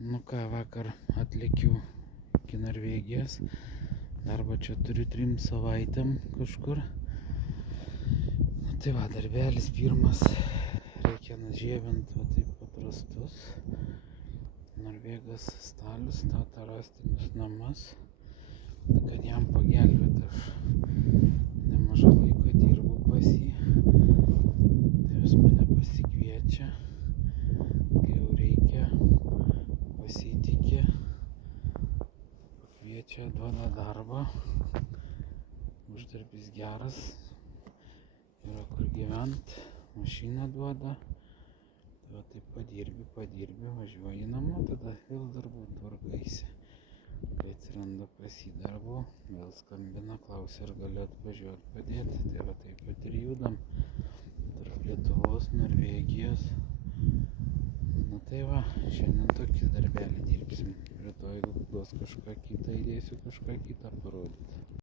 Nu ką, vakar atlekiau iki Norvegijos. Darbą čia turiu 3 savaitėm kažkur. Nu tai va, darbelis pirmas. Reikia nužiebint va taip paprastus. Norvegas stalius stato rąstinius namus. Tai kad jam pagelbėt, aš nemažą laiką dirbu pas jį. Tai vis mane pasikviečia, kai jau reikia, pasitikė, pakviečia, duoda darbą. Uždarbis geras, yra kur gyvent, mašiną duoda. Tai va taip padirbi, važiuoji namo, tada vėl darbų tvarkaisi. Kai atsiranda pas jį darbų, vėl skambina, klausia, ar galiu atvažiuoti padėti. Tai va taip pat ir judam tarp Lietuvos, Norvegijos. Nu tai va, šiandien tokį darbelį dirbsim. Rytoj jeigu duos kažką kitą, įdėsiu kažką kitą parodyti.